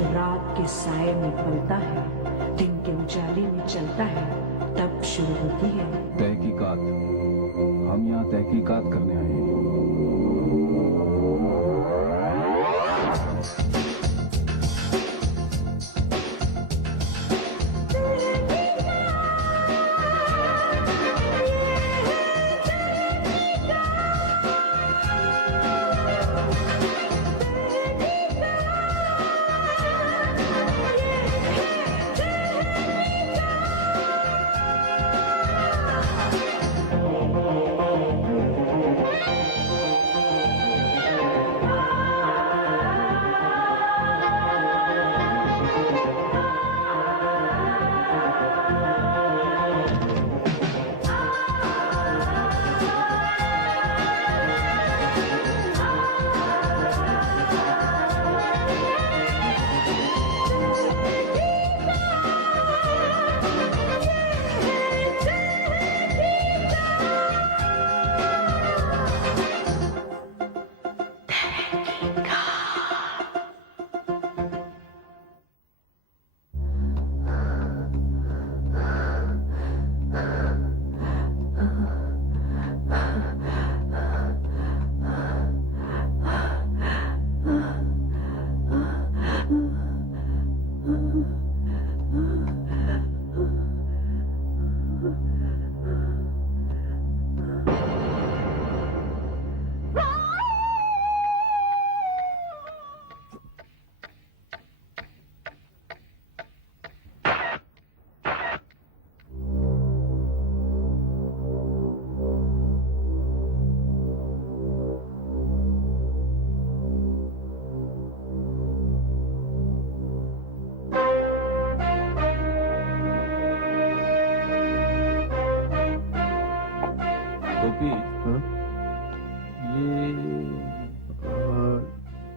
जो रात के साए में पलता है, दिन के उजाले में चलता है, तब शुरू होती है तहकीकात। हम यहाँ तहकीकात करने आए हैं।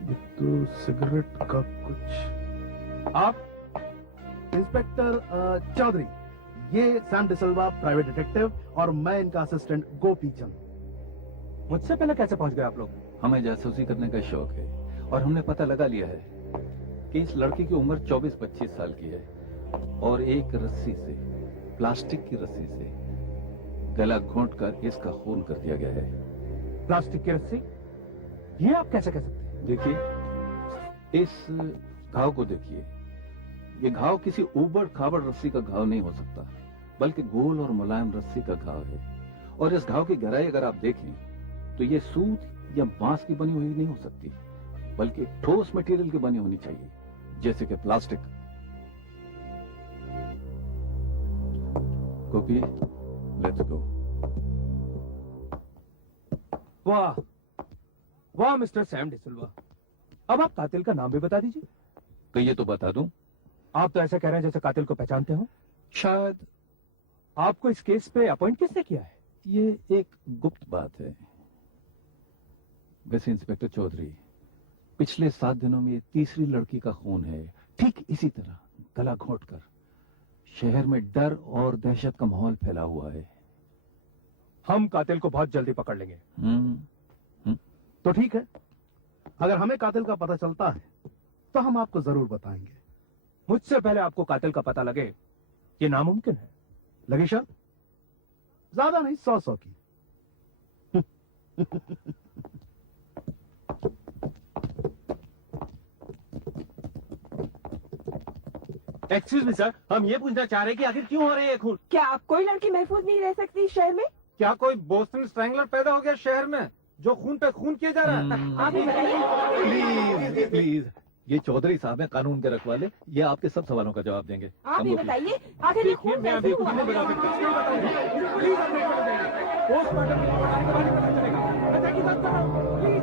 ये तो सिगरेट का कुछ। आप इंस्पेक्टर चौधरी, ये सैम डिसिल्वा प्राइवेट डिटेक्टिव और मैं इनका असिस्टेंट गोपी चंद। मुझसे पहले कैसे पहुंच गए आप लोग? हमें जासूसी करने का शौक है और हमने पता लगा लिया है कि इस लड़की की उम्र 24-25 साल की है और एक रस्सी से, प्लास्टिक की रस्सी से गला घोंटकर इसका खून कर दिया गया है। प्लास्टिक की रस्सी? ये आप कैसे कह सकते हैं? देखिए, इस घाव को देखिए। ये घाव किसी ऊबड़ खाबड़ रस्सी का घाव नहीं हो सकता, बल्कि गोल और मुलायम रस्सी का घाव है। और इस घाव की गहराई अगर आप देखें तो ये सूत या बांस की बनी हुई नहीं हो सकती, बल्कि ठोस मटेरियल की बनी होनी चाहिए, जैसे कि प्लास्टिक। Gopi, let's go. वाह वाह मिस्टर सैम डिसिल्वा, अब आप कातिल का नाम भी बता दीजिए। कहिए तो बता दूं। आप तो ऐसा कह रहे हैं जैसे कातिल को पहचानते हो। शायद। आपको इस केस पे अपॉइंट किसने किया है? ये एक गुप्त बात है। वैसे इंस्पेक्टर चौधरी, पिछले 7 दिनों में ये तीसरी लड़की का खून है, ठीक इसी तरह गला घोंटकर। शहर में डर और दहशत का माहौल फैला हुआ है। हम कातिल को बहुत जल्दी पकड़ लेंगे। तो ठीक है, अगर हमें कातिल का पता चलता है तो हम आपको जरूर बताएंगे। मुझसे पहले आपको कातिल का पता लगे, ये नामुमकिन है। लगी शर्त? ज्यादा नहीं, 100 की। एक्सक्यूज मी सर, हम ये पूछना चाह रहे हैं कि आखिर क्यों हो रही है खून? क्या आप कोई लड़की महफूज नहीं रह सकती शहर में? क्या कोई बोस्टन स्ट्रैंगलर पैदा हो गया शहर में जो खून पे खून किया जा रहा है? आप ही बताइए। प्लीज प्लीज, ये चौधरी साहब हैं, कानून के रखवाले। ये आपके सब सवालों का जवाब देंगे। आप ही बताइए, आखिर ये खून मैं कैसे अभी हुआ? कुछ नहीं बता सकता। क्यों बताऊं? प्लीज आप नहीं पता चलेगा। पोस्टमार्टम रिपोर्ट आने के बाद ही पता चलेगा। मैं तहकीकात कर रहा हूं, प्लीज।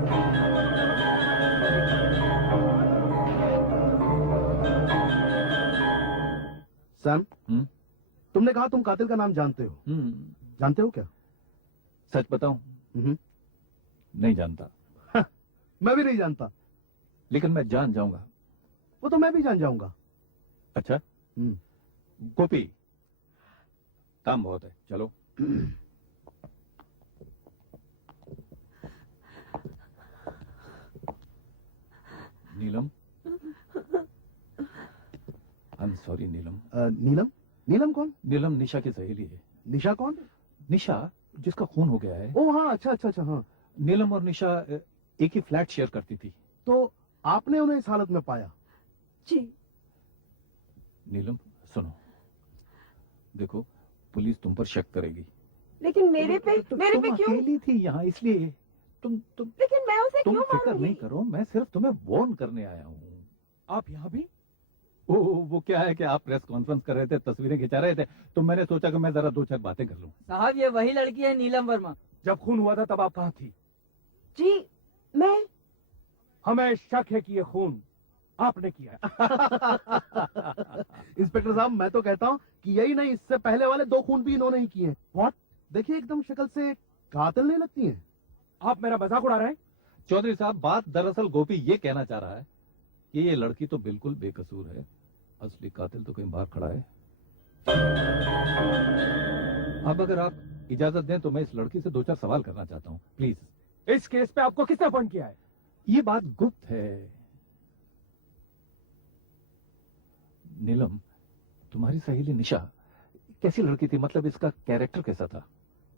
सैम, तुमने कहा तुम कातिल का नाम जानते हो। जानते हो क्या? सच बताऊं? नहीं जानता। मैं भी नहीं जानता, लेकिन मैं जान जाऊंगा। वो तो मैं भी जान जाऊंगा। अच्छा। गोपी, काम बहुत है, चलो। नीलम, आई एम सॉरी नीलम। नीलम? नीलम कौन? नीलम निशा की सहेली है। निशा कौन? निशा जिसका खून हो गया है। ओ हाँ, अच्छा अच्छा अच्छा, हाँ। नीलम और निशा एक ही फ्लैट शेयर करती थी। तो आपने उन्हें इस हालत में पाया? जी। नीलम सुनो, देखो पुलिस तुम पर शक करेगी। लेकिन मेरे पे तुम क्यों? अकेली थी यहाँ, इसलिए तुम लेकिन मैं उसे तुम क्यों फिक्र मारूंगी? नहीं करो, मैं सिर्फ तुम्हें वार्न करने आया हूँ। आप यहाँ भी? वो क्या है कि आप प्रेस कॉन्फ्रेंस कर रहे थे, तस्वीरें खिंचा रहे थे, तो मैंने सोचा कि मैं जरा दो चार बातें कर लूं। साहब ये वही लड़की है नीलम वर्मा। जब खून हुआ था तब आप कहाँ थी? जी मैं हमें शक है कि ये खून आपने किया है। इंस्पेक्टर साहब, मैं तो कहता हूँ कि यही नहीं, इससे पहले वाले 2 खून भी इन्होंने ही किए हैं। व्हाट? देखिए एकदम शक्ल से कातिल नहीं लगती हैं। आप मेरा मजाक उड़ा रहे हैं? चौधरी साहब, बात दरअसल गोपी ये कहना चाह रहा है कि ये लड़की तो बिल्कुल बेकसूर है, असली कातिल तो कहीं बाहर खड़ा है। अब अगर आप इजाजत दें तो मैं इस लड़की से 2-4 सवाल करना चाहता हूँ, प्लीज। इस केस पे आपको किसने अपॉइंट किया है? ये बात गुप्त है। नीलम, तुम्हारी सहेली निशा कैसी लड़की थी? मतलब इसका कैरेक्टर कैसा था?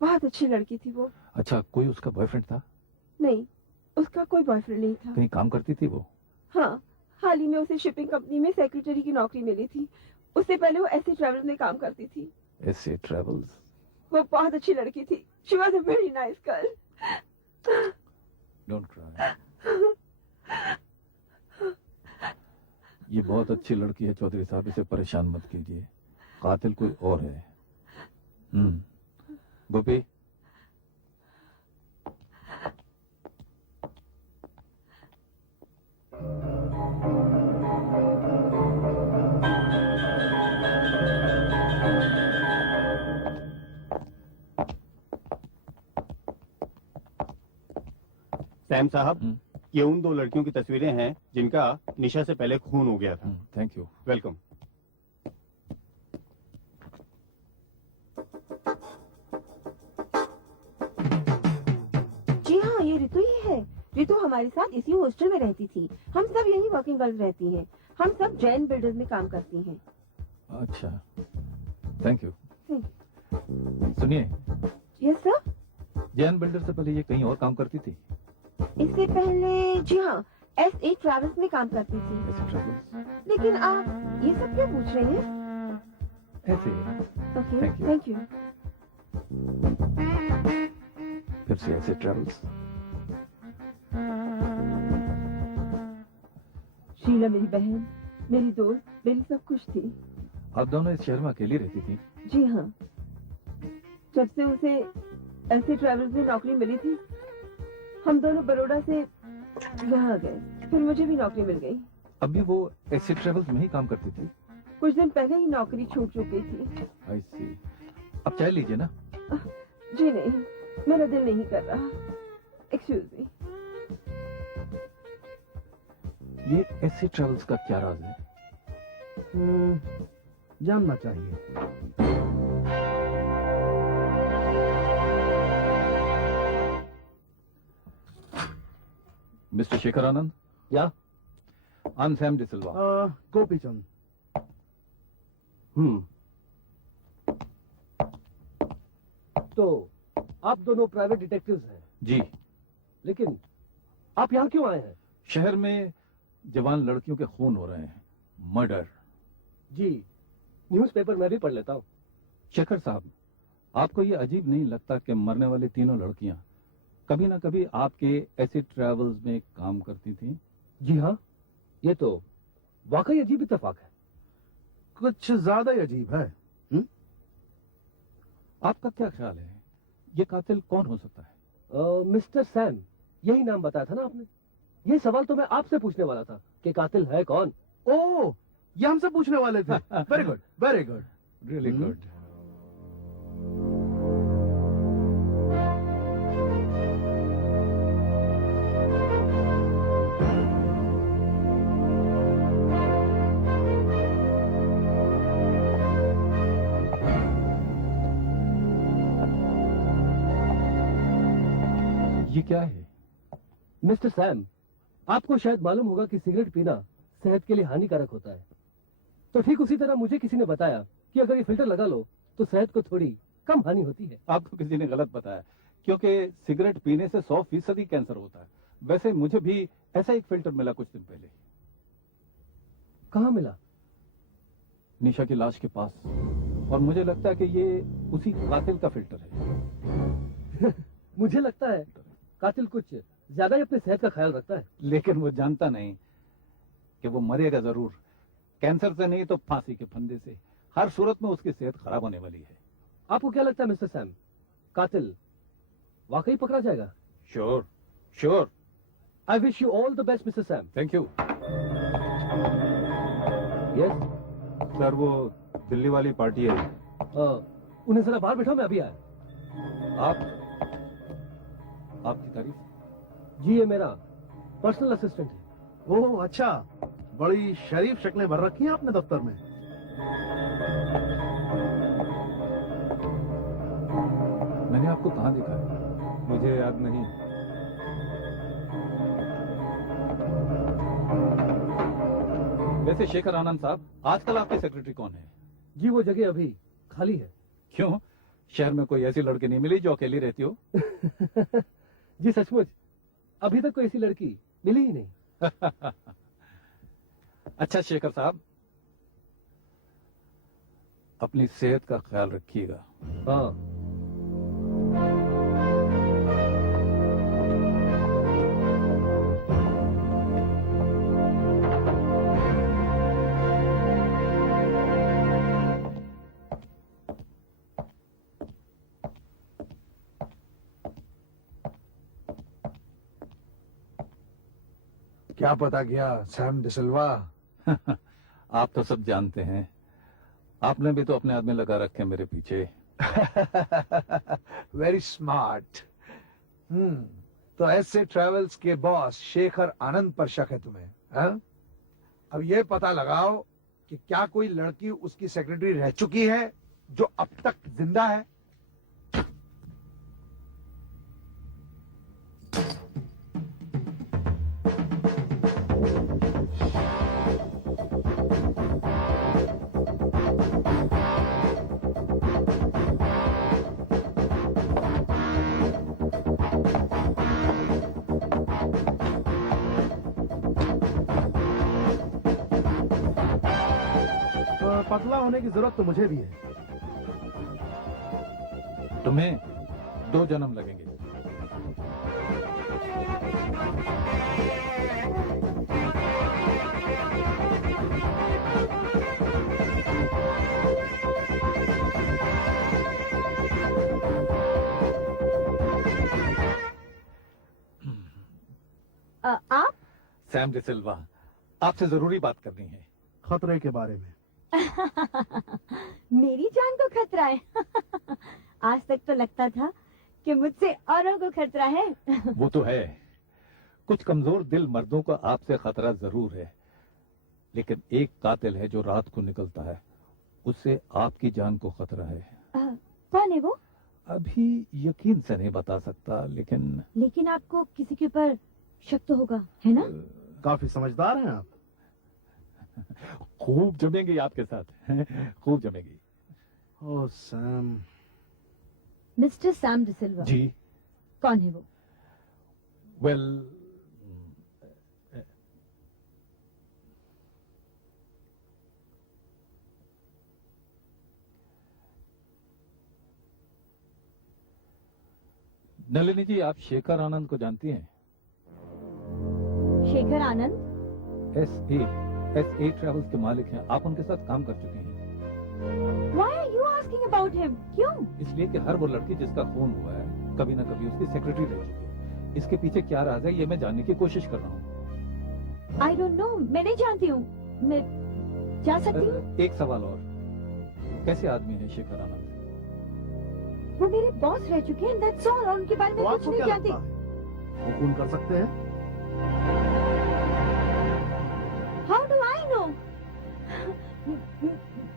बहुत अच्छी लड़की थी वो। अच्छा, कोई उसका बॉयफ्रेंड था? नहीं, उसका कोई बॉयफ्रेंड नहीं था। कहीं काम करती थी वो? हाँ, हाल ही में उसे शिपिंग कंपनी में सेक्रेटरी की नौकरी मिली थी। उससे पहले वो ऐसे ट्रैवल में काम करती थी। ऐसे ट्रेवल्स? वो बहुत अच्छी लड़की थी। She was a very nice girl. Don't cry. ये बहुत अच्छी लड़की है चौधरी साहब, इसे परेशान मत कीजिए। कातिल कोई और है। गोपी, सैम साहब, ये उन 2 लड़कियों की तस्वीरें हैं जिनका निशा से पहले खून हो गया था। Thank you. वेलकम। जी हाँ, ये ऋतु ही है। ऋतु हमारे साथ इसी हॉस्टल में रहती थी। हम सब यही वर्किंग गर्ल्स रहती हैं। हम सब जैन बिल्डर्स में काम करती हैं। अच्छा, थैंक यू। Thank सुनिए, यस सर। जैन बिल्डर से पहले ये कहीं और काम करती थी? इससे पहले जी हाँ, SA ट्रैवल्स में काम करती थी। ऐसे ट्रेवल्स? लेकिन आप ये सब क्यों पूछ रहे हैं? ऐसे okay, Thank you. Thank you. फिर से ऐसे ट्रेवल्स? शीला मेरी बहन, मेरी दोस्त, मेरी सब कुछ थी। आप दोनों इस शहर में अकेली रहती थी? जी हाँ, जब से उसे ऐसे ट्रैवल्स में नौकरी मिली थी, हम दोनों बड़ौदा से यहाँ गए। फिर मुझे भी नौकरी मिल गई। अभी वो ऐसे ट्रेवल्स में ही काम करती थी? कुछ दिन पहले ही नौकरी छूट चुकी थी। आई सी। अब चाय लीजिए ना। जी नहीं, मेरा दिल नहीं कर रहा। Excuse me. ये ऐसे ट्रेवल्स का क्या राज है? जानना चाहिए। मिस्टर शेखर आनंद? या? I am Sam D'Silva. Gopichand. तो आप दोनों प्राइवेट डिटेक्टिव्स हैं, जी। लेकिन आप यहाँ क्यों आए हैं? शहर में जवान लड़कियों के खून हो रहे हैं, मर्डर। जी, न्यूज़पेपर मैं भी पढ़ लेता हूँ। शेखर साहब, आपको ये अजीब नहीं लगता कि मरने वाली तीनों लड़कियां कभी ना कभी आपके ऐसे ट्रैवल्स में काम करती थी? जी हाँ, ये तो वाकई अजीब इत्तेफाक है। कुछ ज्यादा ही अजीब है। आपका क्या ख्याल है, ये कातिल कौन हो सकता है? मिस्टर सैम, यही नाम बताया था ना आपने? ये सवाल तो मैं आपसे पूछने वाला था कि कातिल है कौन। ओह, ये हमसे पूछने वाले थे। Very good, very good, really good. ये क्या है? मिस्टर सैम, आपको शायद मालूम होगा कि सिगरेट पीना सेहत के लिए हानिकारक होता है। तो ठीक उसी तरह मुझे किसी ने बताया कि अगर ये फिल्टर लगा लो तो सेहत को थोड़ी कम हानि होती है। आपको किसी ने गलत बताया, क्योंकि सिगरेट पीने से 100% कैंसर होता है। वैसे मुझे भी ऐसा एक फिल्टर मिला कुछ दिन पहले। कहाँ मिला? निशा की लाश के पास, और मुझे लगता है कि ये उसी कातिल का फिल्टर है। मुझे लगता है कातिल कुछ ज्यादा ही अपनी सेहत का ख्याल रखता है। लेकिन वो जानता नहीं कि वो मरेगा जरूर, कैंसर से नहीं तो फांसी के फंदे से। हर सूरत में उसकी सेहत खराब होने वाली है। आपको क्या लगता है मिस्टर सैम, कातिल वाकई पकड़ा जाएगा? Sure sure. I wish you all the best mister Sam. Thank you. Yes sir वो दिल्ली वाली पार्टी है। उन्हें जरा बाहर बैठो, मैं अभी आया। आपकी तारीफ। जी ये मेरा पर्सनल असिस्टेंट है। ओह अच्छा, बड़ी शरीफ शक्लें भर रखी हैं आपने दफ्तर में। मैंने आपको कहाँ देखा है? मुझे याद नहीं। वैसे शेखर आनंद साहब, आजकल आपके सेक्रेटरी कौन है? जी वो जगह अभी खाली है। क्यों, शहर में कोई ऐसी लड़की नहीं मिली जो अकेली रहती हो? जी सचमुच अभी तक कोई ऐसी लड़की मिली ही नहीं। अच्छा शेखर साहब, अपनी सेहत का ख्याल रखिएगा। हाँ क्या पता गया सैम डिसिल्वा? आप तो सब जानते हैं, आपने भी तो अपने आदमी लगा रखे मेरे पीछे। Very smart. तो ऐसे ट्रेवल्स के बॉस शेखर आनंद पर शक है तुम्हें, हाँ? अब ये पता लगाओ कि क्या कोई लड़की उसकी सेक्रेटरी रह चुकी है जो अब तक जिंदा है। पतला होने की जरूरत तो मुझे भी है। तुम्हें 2 जन्म लगेंगे। आप? सैम डिसिल्वा, आपसे जरूरी बात करनी है। खतरे के बारे में। मेरी जान को खतरा है। आज तक तो लगता था कि मुझसे औरों को खतरा है। वो तो है, कुछ कमजोर दिल मर्दों को आपसे खतरा जरूर है, लेकिन एक कातिल है जो रात को निकलता है, उससे आपकी जान को खतरा है। कौन है वो? अभी यकीन से नहीं बता सकता, लेकिन आपको किसी के ऊपर शक तो होगा, है ना? काफी समझदार हैं आप। खूब जमेगी आपके साथ। खूब जमेगी। Oh Sam. Mister Sam D'Silva. जी। कौन है वो? वेल, नलिनी जी, आप शेखर आनंद को जानती हैं? शेखर आनंद? SA ट्रेवल्स के मालिक हैं। आप उनके साथ काम कर चुके हैं। Why are you asking about him? क्यों? इसलिए कि हर वो लड़की जिसका खून हुआ है, कभी ना कभी उसकी सेक्रेटरी रह चुकी है। इसके पीछे क्या राज है, ये मैं जानने की कोशिश कर रहा हूँ। I don't know, मैं नहीं जानती हूँ। मैं जा सकती हूँ? एक सवाल और, कैसे आदमी है शेखर आनंद? वो मेरे बॉस रह चुके हैं, that's all, और उनके बारे में तो कुछ आपको नहीं क्या जानती। लगता है? वो खून कर सकते हैं? How do I know?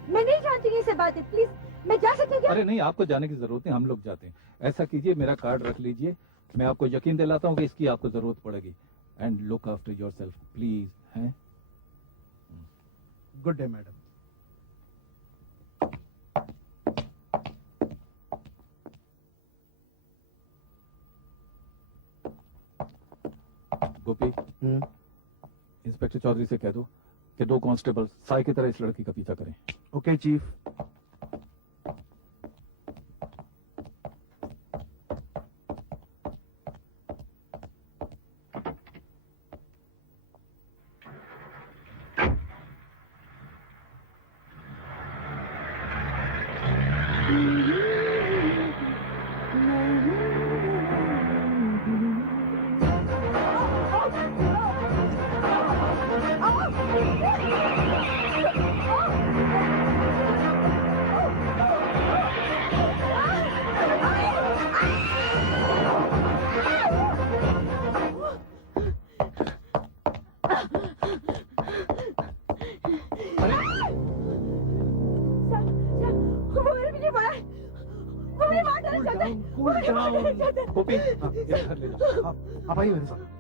मैं नहीं जानती ये सब बातें, प्लीज मैं जा सकती हूँ क्या? अरे नहीं, आपको जाने की जरूरत नहीं, हम लोग जाते हैं। ऐसा कीजिए, मेरा कार्ड रख लीजिए, मैं आपको यकीन दिलाता हूँ कि इसकी आपको जरूरत पड़ेगी। And look after yourself please, हैं? Good day madam. Inspector Chaudhary से कह दो कि 2 कांस्टेबल साई की तरह इस लड़की का पीछा करें। Okay chief. वो मेरे पीछे पड़ा है, वो मेरे मार डालना चाहता है, वो मेरे मार डालना चाहता है। गोपी, ये घर ले जाओ। आप आइए मेरे साथ।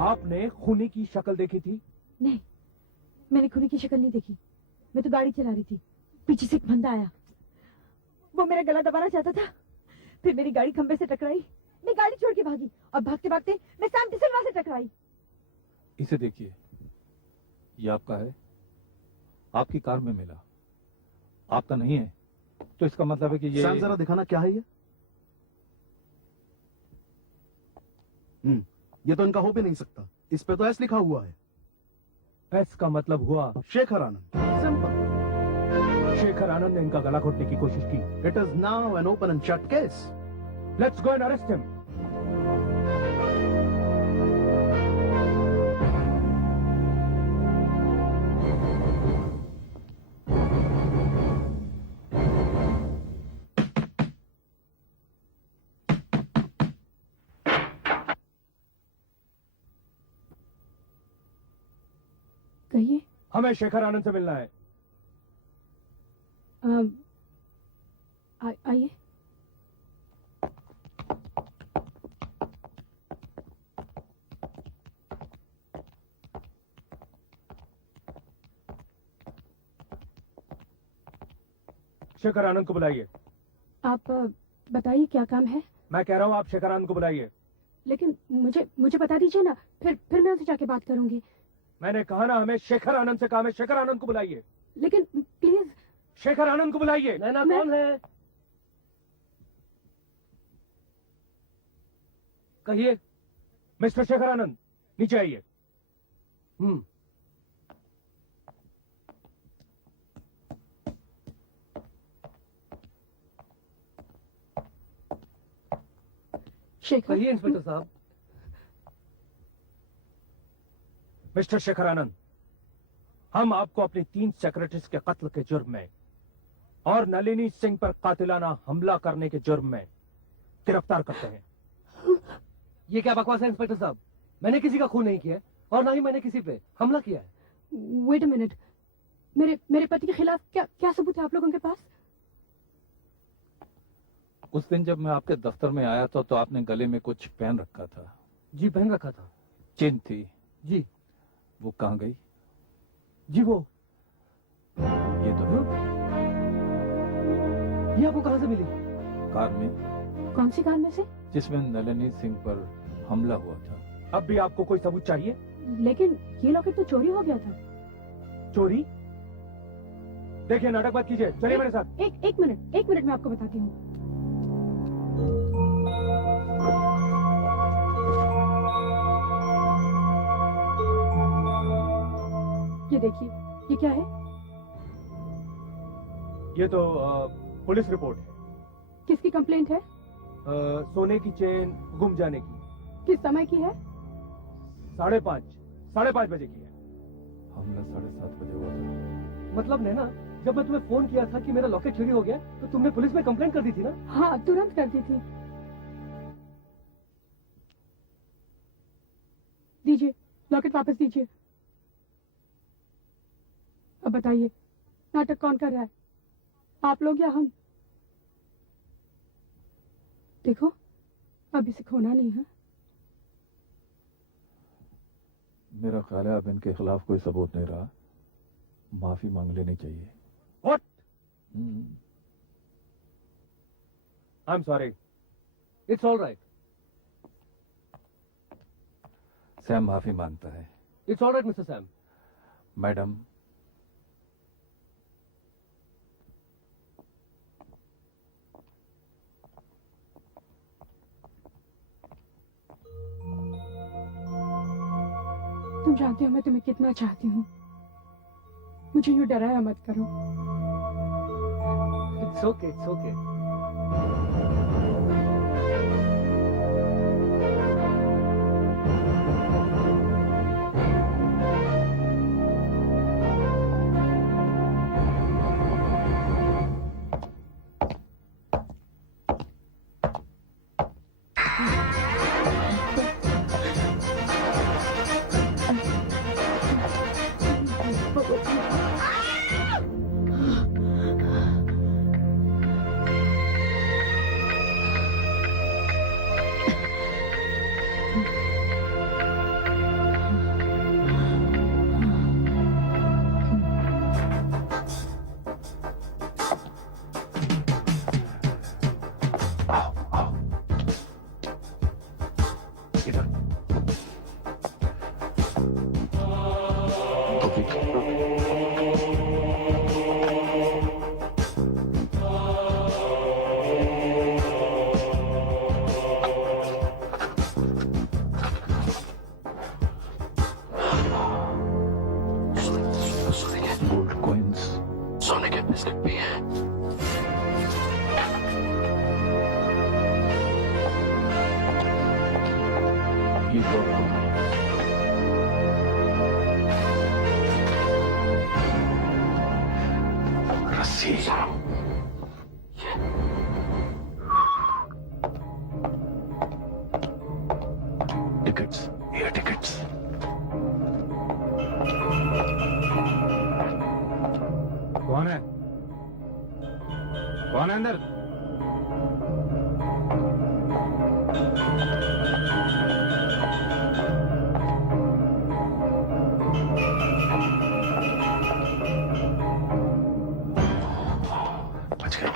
आपने खूनी की शक्ल देखी थी? नहीं, मैंने खूनी की शक्ल नहीं देखी। मैं तो गाड़ी चला रही थी, पीछे से एक बंदा आया, वो मेरा गला दबाना चाहता था, फिर मेरी गाड़ी खंबे से टकराई, मैं गाड़ी छोड़ के भागी और भागते भागते मैं सैम डिसल्वा से टकराई। इसे देखिए, ये आपका है, आपकी कार में मिला, आपका नहीं है, तो इसका मतलब है कि ये सैम जरा दिखाना क्या है ये? ये तो इनका हो भी नहीं सकता, इस पे तो एस लिखा हुआ है। एस का मतलब हुआ शेखर आनंद। सिंपल। शेखर आनंद ने इनका गला घोटने की कोशिश की। It is now an open and shut case. Let's go and arrest him. कहिए। हमें शेखर आनंद से मिलना है। आइए। शेखर आनंद को बुलाइए। आप बताइए क्या काम है? मैं कह रहा हूँ आप शेखर आनंद को बुलाइए। लेकिन मुझे बता दीजिए ना, फिर मैं उनसे जाके बात करूंगी। मैंने कहा ना हमें शेखर आनंद से काम है, शेखर आनंद को बुलाइए। लेकिन प्लीज। शेखर आनंद को बुलाइए। नैना कौन है? कहिए। मिस्टर शेखर आनंद, नीचे आइए। शेखर। कहिए इंस्पेक्टर साहब। मिस्टर शेखर आनंद, हम आपको अपनी 3 सेक्रेटरीज के कत्ल के जुर्म में और नलिनी सिंह पर कातिलाना हमला करने के जुर्म में गिरफ्तार करते हैं। ये क्या बकवास है इंस्पेक्टर साहब? मैंने किसी का खून नहीं किया है और ना ही मैंने किसी पे हमला किया है। वेट अ मिनट, मेरे पति के खिलाफ क्या सबूत है आप लोगों के पास? उस दिन जब मैं आपके दफ्तर में आया था तो आपने गले में कुछ पहन रखा था। जी पहन रखा था। चेन थी। जी। वो कहाँ गई? जी वो ये तो ये आपको कहाँ से मिली? कार में। कौन सी कार में से? जिसमें नलिनी सिंह पर हमला हुआ था। अब भी आपको कोई सबूत चाहिए? लेकिन ये लॉकेट तो चोरी हो गया था। चोरी? देखिए नाटक मत कीजिए, चलिए मेरे साथ। एक मिनट मैं आपको बताती हूँ। ये देखिए, ये क्या है? ये तो पुलिस रिपोर्ट है। किसकी कंप्लेंट है? सोने की चेन गुम जाने की। किस समय की है? 5:30 बजे की है। हमला 7:30 बजे हुआ था। मतलब नैना, जब मैं तुम्हें फोन किया था कि मेरा लॉकेट चोरी हो गया तो तुमने पुलिस में कंप्लेंट कर दी थी ना? हाँ, तुरंत कर दी थी। दीजिए, लॉकेट वापस दीजिए। अब बताइए, नाटक कौन कर रहा है, आप लोग या हम? देखो, अब इसे खोना नहीं है। मेरा ख्याल है अब इनके खिलाफ कोई सबूत नहीं रहा, माफी मांग लेनी चाहिए। What? Hmm, I'm sorry. It's all right, Sam माफी मांगता है। It's all right mister Sam. Madam, तुम जानते हो मैं तुम्हें कितना चाहती हूँ, मुझे यूँ डराया मत करो। It's okay, it's okay. Gold coins, सोने के बिस्किट भी हैं। ये तो रस्सी। Tickets, air tickets. कौन है? कौन है अंदर? बच गए।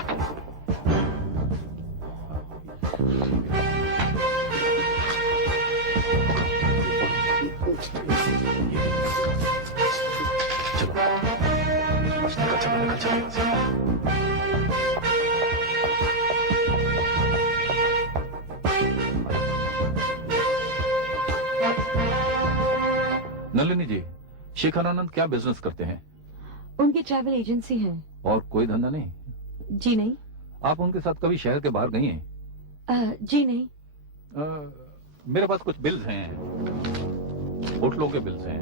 चलो, निकल चलो। नलिनी जी, शेखर आनंद क्या बिजनेस करते हैं? उनकी ट्रैवल एजेंसी है। और कोई धंधा नहीं? जी नहीं। आप उनके साथ कभी शहर के बाहर गई हैं? जी नहीं। मेरे पास कुछ बिल्स हैं, होटलों के बिल्स हैं,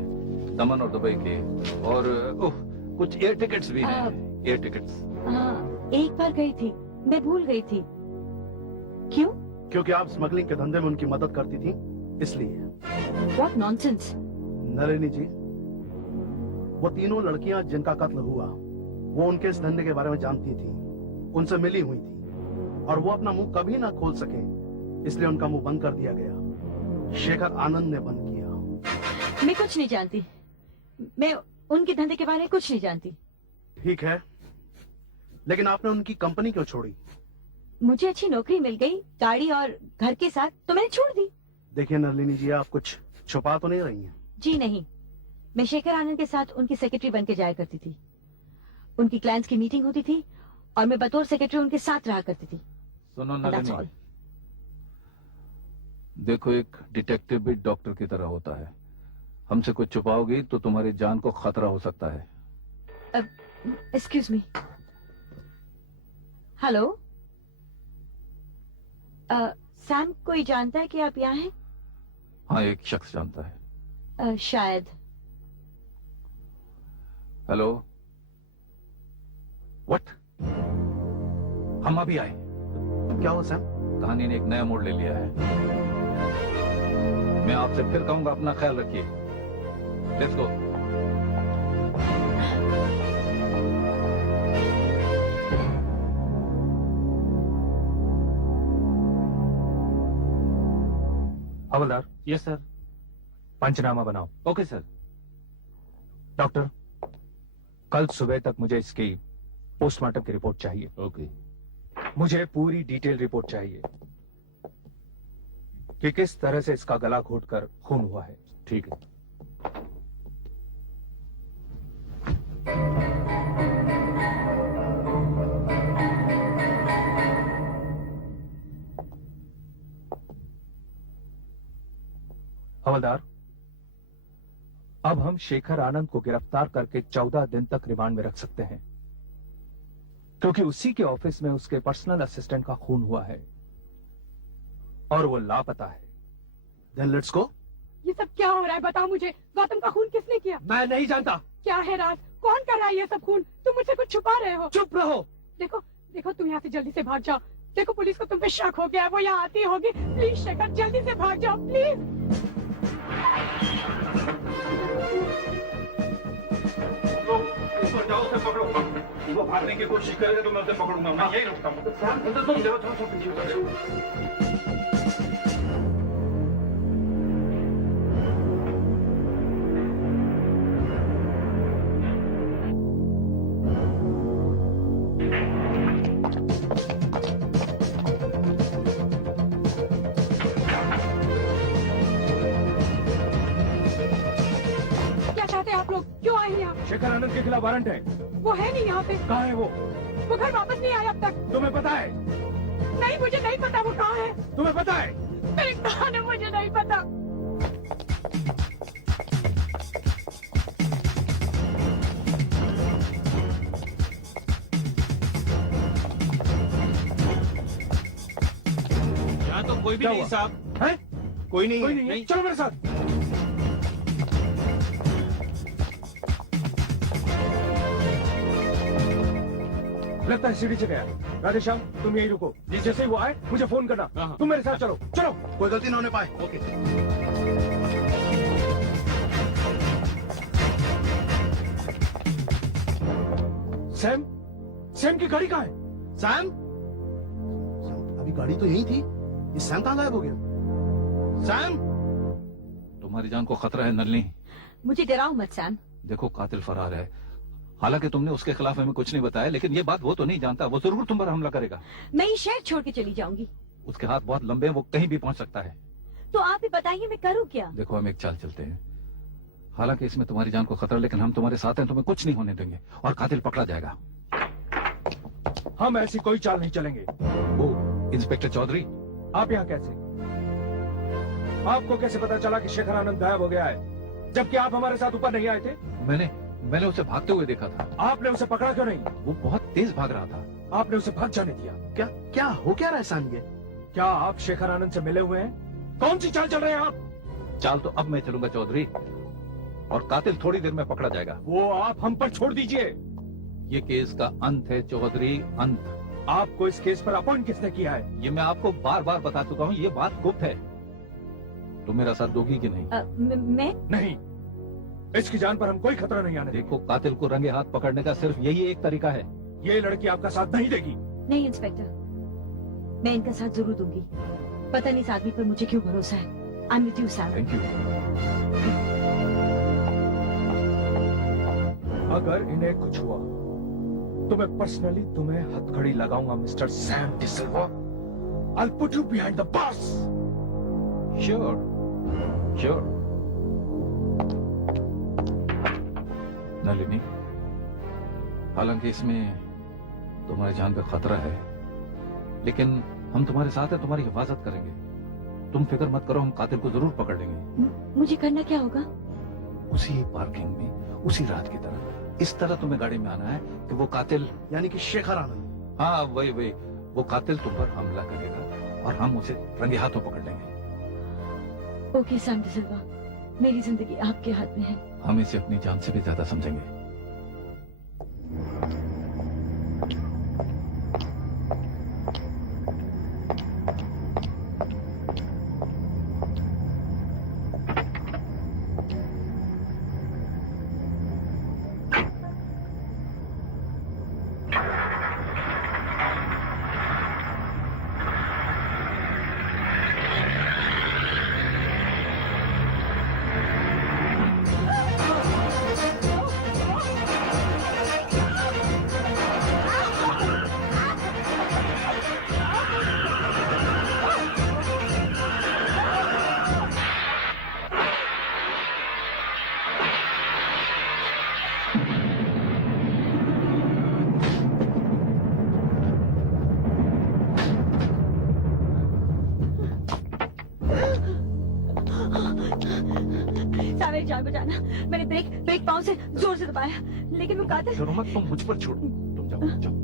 दमन और दुबई के, और कुछ एयर टिकट्स भी हैं। Air tickets. एक बार गई थी, मैं भूल गई थी। क्यों? क्योंकि आप स्मगलिंग के धंधे में उनकी मदद करती थी, इसलिए। What nonsense! नलिनी जी, वो तीनों लड़कियां जिनका कत्ल हुआ, वो उनके इस धंधे के बारे में जानती थी, उनसे मिली हुई थी, और वो अपना मुंह कभी ना खोल सके, इसलिए उनका मुंह बंद कर दिया गया। शेखर आनंद ने बंद किया। मैं कुछ नहीं जानती, मैं उनके धंधे के बारे में कुछ नहीं जानती। ठीक है, लेकिन आपने उनकी कंपनी क्यों छोड़ी? मुझे अच्छी नौकरी मिल गई, गाड़ी और घर के साथ, तो मैंने छोड़ दी। देखिए नलिनी जी, आप कुछ छुपा तो नहीं रही हैं? जी नहीं, मैं शेखर आनंद के साथ उनकी सेक्रेटरी बन के जाया करती थी। उनकी क्लाइंट्स की मीटिंग होती थी और मैं बतौर सेक्रेटरी उनके साथ रहा करती थी। सुनो That's नलिनी, all. देखो एक डिटेक्टिव भी डॉक्टर की तरह होता है। हमसे कुछ छुपाओगी तो तुम्हारी जान को खतरा हो सकता है। Excuse me. हेलो, सैम कोई जानता है कि आप यहाँ हैं? हाँ, एक शख्स जानता है। शायद। Hello, what? हम अभी आए। क्या हुआ सैम? कहानी ने एक नया मोड़ ले लिया है। मैं आपसे फिर कहूंगा, अपना ख्याल रखिए। Let's go. हवलदार। Yes sir. पंचनामा बनाओ। Okay sir. डॉक्टर, कल सुबह तक मुझे इसकी पोस्टमार्टम की रिपोर्ट चाहिए। ओके। मुझे पूरी डिटेल रिपोर्ट चाहिए कि किस तरह से इसका गला घोटकर खून हुआ है। ठीक है। हवलदार, अब हम शेखर आनंद को गिरफ्तार करके 14 दिन तक रिमांड में रख सकते हैं, क्योंकि उसी के ऑफिस में उसके पर्सनल असिस्टेंट का खून हुआ है और वो लापता है। Then let's go. ये सब क्या हो रहा है, बताओ मुझे। गौतम का खून किसने किया? मैं नहीं जानता। क्या है राज, कौन कर रहा है ये सब खून? तुम मुझसे कुछ छुपा रहे हो। चुप रहो। देखो देखो, तुम यहाँ से जल्दी से भाग जाओ। देखो पुलिस को तुम पे शक हो गया है, वो यहाँ आती होगी। प्लीज शेखर, जल्दी से भाग जाओ प्लीज। जाओ, उसे पकड़ो। वो भागने की कोशिश करेगा तो मैं उसे पकड़ूंगा। मैं यही रुकता हूँ। क्या चाहते हैं आप लोग? क्यों आए हैं यहाँ? शेखर आनंद के खिलाफ वारंट है। वो है नहीं यहाँ पे। कहाँ है वो? वो घर वापस नहीं आया अब तक। तुम्हें पता है? नहीं, मुझे नहीं पता वो कहाँ है। तुम्हें पता है? मेरे कहाँ है, मुझे नहीं पता। यहाँ तो कोई भी नहीं साहब। है? कोई नहीं कोई है। नहीं है? चलो मेरे साथ। लगता है सीढ़ी से गया। राधेश्याम, तुम यही रुको। जैसे ही वो आए मुझे फोन करना। हाँ। तुम मेरे साथ चलो। चलो। कोई गलती ना होने पाए। ओके। सैम, सैम की गाड़ी कहाँ है? सैम? अभी गाड़ी तो यही थी। ये सैम कहाँ गायब हो गया? सैम? तुम्हारी जान को खतरा है नलिनी। मुझे डराओ मत सैम। देखो, कातिल फरार है। हालांकि तुमने उसके खिलाफ हमें कुछ नहीं बताया, लेकिन ये बात वो तो नहीं जानता। वो जरूर तुम पर हमला करेगा। मैं ये शहर छोड़ के चली जाऊंगी। उसके हाथ बहुत लंबे हैं, वो कहीं भी पहुंच सकता है। तो आप ही बताइए मैं करूँ क्या? देखो, हम एक चाल चलते हैं। हालांकि इसमें तुम्हारी जान को खतरा, लेकिन हम तुम्हारे साथ हैं। तुम्हें कुछ नहीं होने देंगे और कातिल पकड़ा जाएगा। हम ऐसी कोई चाल नहीं चलेंगे। वो इंस्पेक्टर चौधरी, आप यहाँ कैसे? आपको कैसे पता चला कि शेखर आनंद गायब हो गया है, जबकि आप हमारे साथ ऊपर नहीं आए थे? मैंने उसे भागते हुए देखा था। आपने उसे पकड़ा क्यों नहीं? वो बहुत तेज भाग रहा था। आपने उसे भाग जाने दिया। क्या क्या हो क्या रहा है सैम? ये क्या आप शेखर आनंद से मिले हुए हैं? कौन सी चाल चल रहे हैं आप? चाल तो अब मैं चलूंगा चौधरी, और कातिल थोड़ी देर में पकड़ा जाएगा। वो आप हम पर छोड़ दीजिए। ये केस का अंत है चौधरी, अंत। आपको इस केस पर अपॉइंट किसने किया है? ये मैं आपको बार बार बता चुका हूँ। ये बात गुप्त है। तुम मेरा साथ दोगी कि नहीं? मैं नहीं, इसकी जान पर हम कोई खतरा नहीं आने देंगे। देखो, कातिल को रंगे हाथ पकड़ने का सिर्फ यही एक तरीका है। ये लड़की आपका साथ नहीं देगी। नहीं इंस्पेक्टर, मैं इनका साथ जरूर दूंगी। पता नहीं इस आदमी पर मुझे क्यों भरोसा है। I am with you Sam. Thank you. अगर इन्हें कुछ हुआ तो मैं पर्सनली तुम्हें हथकड़ी लगाऊंगा mister Sam D'Silva. I'll put you behind the bars. Sure, sure. Nalini, हालांकि इसमें तुम्हारी जान पे खतरा है, लेकिन हम तुम्हारे साथ हैं, तुम्हारी हिफाजत करेंगे। तुम फिक्र मत करो, हम कातिल को जरूर पकड़ लेंगे। मुझे करना क्या होगा? उसी पार्किंग में उसी रात की तरह इस तरह तुम्हें गाड़ी में आना है कि वो कातिल, यानी कि शेखर आनंद। हाँ वही वो कातिल तुम पर हमला करेगा और हम उसे रंगे हाथों पकड़ लेंगे। ओके सैम डिसिल्वा, मेरी जिंदगी आपके हाथ में है। हम इसे अपनी जान से भी ज्यादा समझेंगे। मेरी जान बचाना। मैंने ब्रेक पाँव से जोर से दबाया, लेकिन वो कातिल। डरो मत, तुम मुझ पर छोड़ो, तुम जाओ।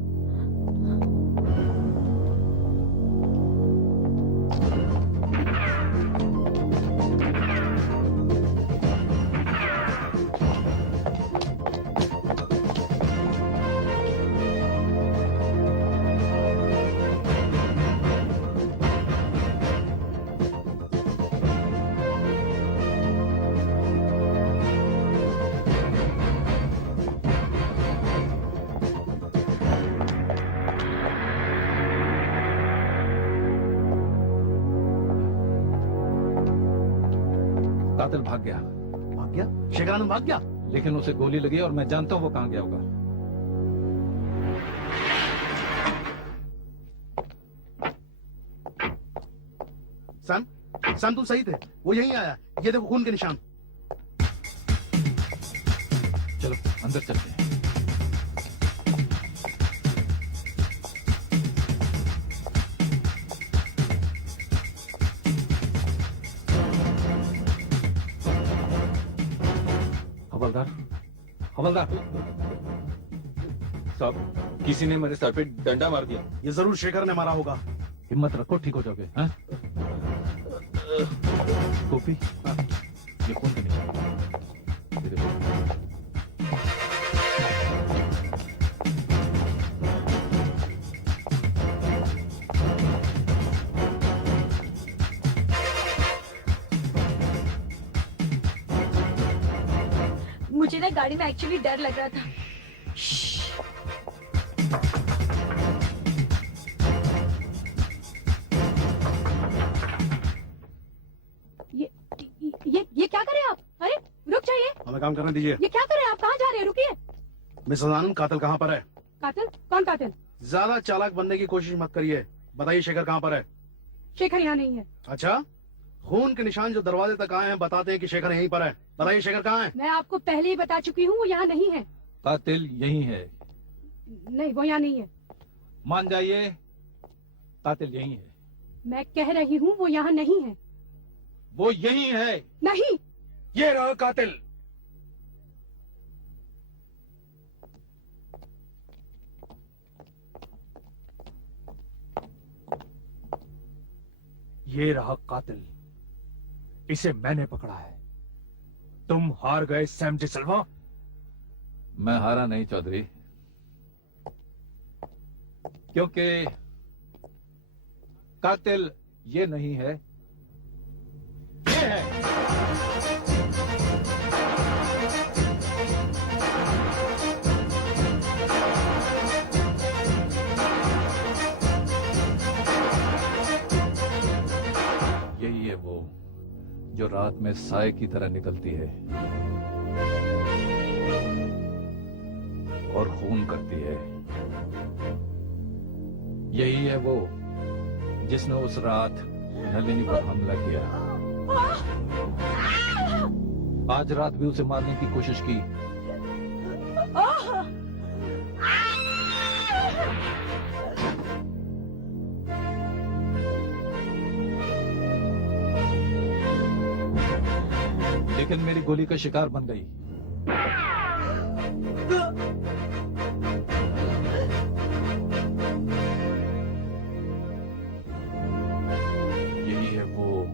कातिल भाग गया। शेखर आनंद भाग गया? लेकिन उसे गोली लगी और मैं जानता हूं वो कहां गया होगा। सैम तुम सही थे, वो यहीं आया। ये देखो खून के निशान। चलो अंदर चलते हैं। हवलदार साहब, किसी ने मेरे सर पे डंडा मार दिया। ये जरूर शेखर ने मारा होगा। हिम्मत रखो, ठीक हो जाओगे। हाँ? कॉपी, ये खून के निशान। ये देखो। मुझे ना गाड़ी में एक्चुअली डर लग रहा था। ये क्या कर रहे हैं आप? अरे रुक जाइए। हमें काम करने दीजिए। ये क्या कर रहे हैं आप? कहाँ जा रहे हैं? रुकिए। मिसेस आनंद, कातिल कहाँ पर है? कातिल? कौन कातिल? ज्यादा चालाक बनने की कोशिश मत करिए। बताइए शेखर कहाँ पर है? शेखर यहाँ नहीं है। अच्छा, खून के निशान जो दरवाजे तक आए हैं बताते हैं कि शेखर यहीं पर है। बताइए शेखर कहाँ है? मैं आपको पहले ही बता चुकी हूँ, वो यहाँ नहीं है। कातिल यही है। नहीं, वो यहाँ नहीं है। मान जाइए, कातिल यही है। मैं कह रही हूँ वो यहाँ नहीं है। वो यही है। नहीं, ये रहा कातिल। ये रहा कातिल, इसे मैंने पकड़ा है। तुम हार गए सैम डिसिल्वा। मैं हारा नहीं चौधरी, क्योंकि कातिल ये नहीं है, ये है। यही है वो जो रात में साए की तरह निकलती है और खून करती है। यही है वो जिसने उस रात नलिनी पर हमला किया। आज रात भी उसे मारने की कोशिश की। लेकिन मेरी गोली का शिकार बन गई। यही है वो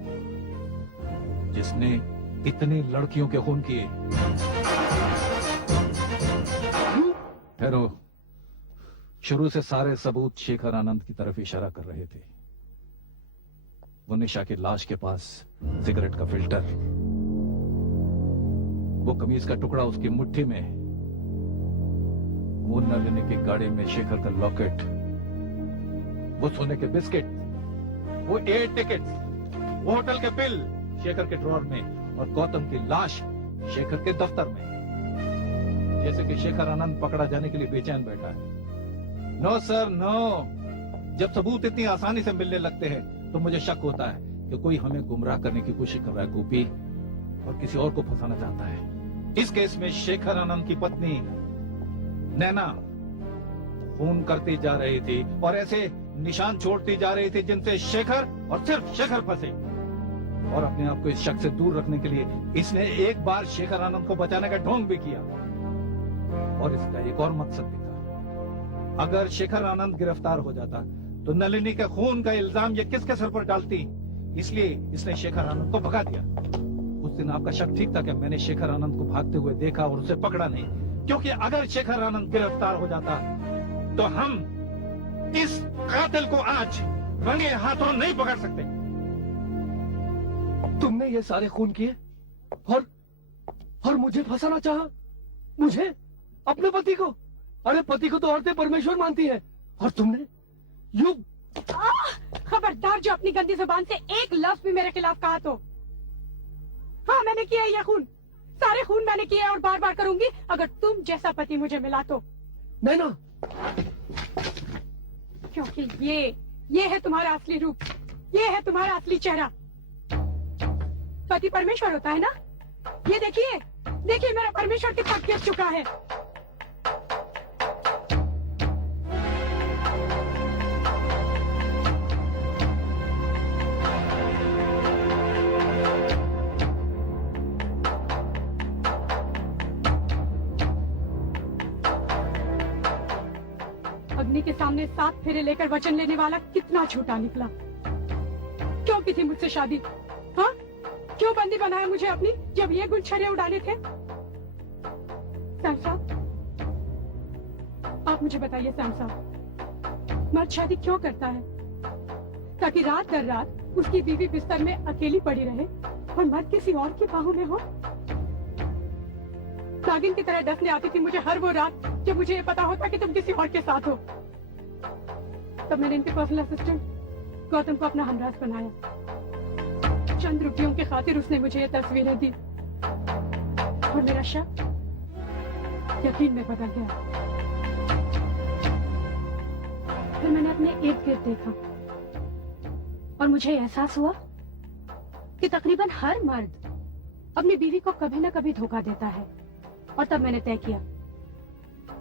जिसने इतनी लड़कियों के खून किए। ठहरो, शुरू से सारे सबूत शेखर आनंद की तरफ इशारा कर रहे थे। वो निशा की लाश के पास सिगरेट का फिल्टर, वो कमीज का टुकड़ा उसकी मुट्ठी में, वो नलिनी की गाड़ी में शेखर का लॉकेट, वो सोने के बिस्किट, वो एयर टिकट, वो होटल के बिल शेखर के ड्रॉर में, और गौतम की लाश शेखर के दफ्तर में। जैसे कि शेखर आनंद पकड़ा जाने के लिए बेचैन बैठा है। नो सर नो, जब सबूत इतनी आसानी से मिलने लगते हैं तो मुझे शक होता है कि कोई हमें गुमराह करने की कोशिश कर रहा है गोपी, और किसी और को फंसाना चाहता है। इस केस में शेखर आनंद की पत्नी नैना खून करती जा रही थी और ऐसे निशान छोड़ती जा रही थी जिनसे शेखर और सिर्फ शेखर फंसे। और अपने आप को इस शक से दूर रखने के लिए इसने एक बार शेखर आनंद को बचाने का ढोंग भी किया। और इसका एक और मकसद भी था, अगर शेखर आनंद गिरफ्तार हो जाता तो नलिनी के खून का इल्जाम ये किसके सर पर डालती, इसलिए इसने शेखर आनंद को भगा दिया। उस दिन आपका शक ठीक था कि मैंने शेखर आनंद को भागते हुए देखा और उसे पकड़ा नहीं, क्योंकि अगर शेखर आनंद गिरफ्तार हो जाता तो हम इस कातिल को आज रंगे हाथों नहीं पकड़ सकते। तुमने ये सारे खून किए और मुझे फंसाना चाहा? मुझे? अपने पति को? अरे पति को तो औरतें परमेश्वर मानती हैं, और तुमने यू। खबरदार जो अपनी गंदी जुबान से एक लफ्ज भी मेरे खिलाफ कहा तो। हाँ मैंने किया ये खून, सारे खून मैंने किए और बार बार करूंगी अगर तुम जैसा पति मुझे मिला तो। नैना, क्योंकि ये है तुम्हारा असली रूप, ये है तुम्हारा असली चेहरा। पति परमेश्वर होता है ना? ये देखिए देखिए मेरा परमेश्वर कितना गिर चुका है। अग्नि के सामने 7 फेरे लेकर वचन लेने वाला कितना झूठा निकला। क्यों की थी मुझसे शादी? हाँ, क्यों बंदी बनाया मुझे अपनी जब ये गुलछरे उड़ाने थे? सैम साहब, आप मुझे बताइए सैम साहब, मर्द शादी क्यों करता है? ताकि रात दर रात उसकी बीवी बिस्तर में अकेली पड़ी रहे और मर्द किसी और की बाहों में हो। नागिन की तरह डसने आती थी मुझे हर वो रात जब मुझे ये पता होता कि तुम किसी और के साथ हो। तब मैंने इनके पर्सनल असिस्टेंट गौतम को अपना हमराज बनाया। चंद रुपयों के खातिर उसने मुझे ये तस्वीरें दी और मेरा शक यकीन में बदल गया। फिर मैंने अपने इर्द गिर्द देखा और मुझे एहसास हुआ कि तकरीबन हर मर्द अपनी बीवी को कभी न कभी धोखा देता है। और तब मैंने तय किया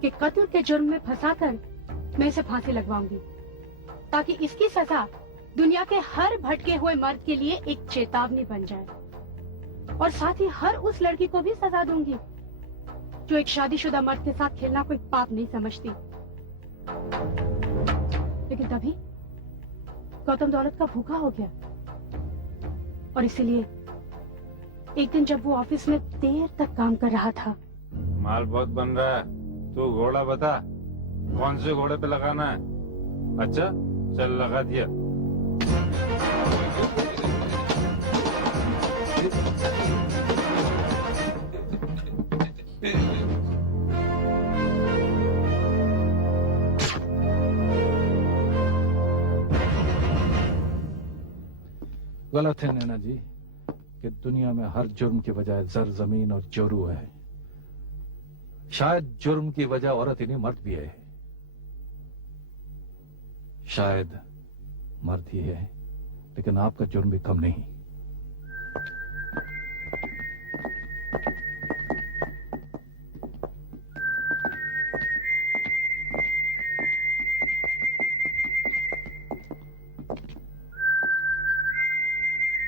कि कत्ल के जुर्म में फंसाकर मैं इसे फांसी लगवाऊंगी, ताकि इसकी सजा दुनिया के हर भटके हुए मर्द के लिए एक चेतावनी बन जाए। और साथ ही हर उस लड़की को भी सजा दूंगी जो एक शादीशुदा मर्द के साथ खेलना कोई पाप नहीं समझती। लेकिन तभी गौतम दौलत का भूखा हो गया, और इसीलिए एक दिन जब वो ऑफिस में देर तक काम कर रहा था। माल बहुत बन रहा है, तू घोड़ा बता कौन से घोड़े पे लगाना है? अच्छा चल लगा दिया। गलत है नैना जी कि दुनिया में हर जुर्म की वजह जर जमीन और चोरू है। शायद जुर्म की वजह औरत ही नहीं मर्द भी है। शायद मर्द ही है, लेकिन आपका जुर्म भी कम नहीं।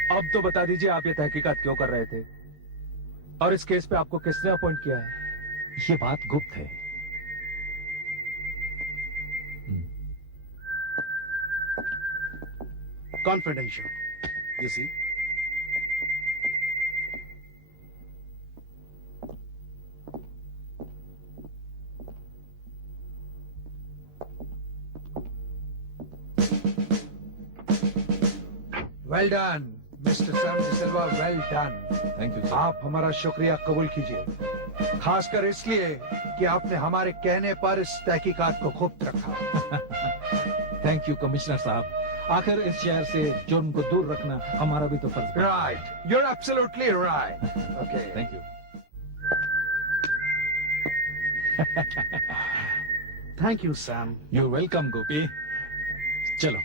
अब तो बता दीजिए आप ये तहकीकात क्यों कर रहे थे? और इस केस पे आपको किसने अपॉइंट किया है? ये बात गुप्त है। Confidential. You see? Well done mister Sam D'Silva, well done. Thank you आप हमारा शुक्रिया कबूल कीजिए, खासकर इसलिए कि आपने हमारे कहने पर इस तहकीकात को गुप्त रखा। थैंक यू कमिश्नर साहब, आखिर इस शहर से जुर्म को दूर रखना हमारा भी तो फर्ज है। Right, you are absolutely right. Okay, thank you. Thank you, Sam. You welcome Gopi. चलो।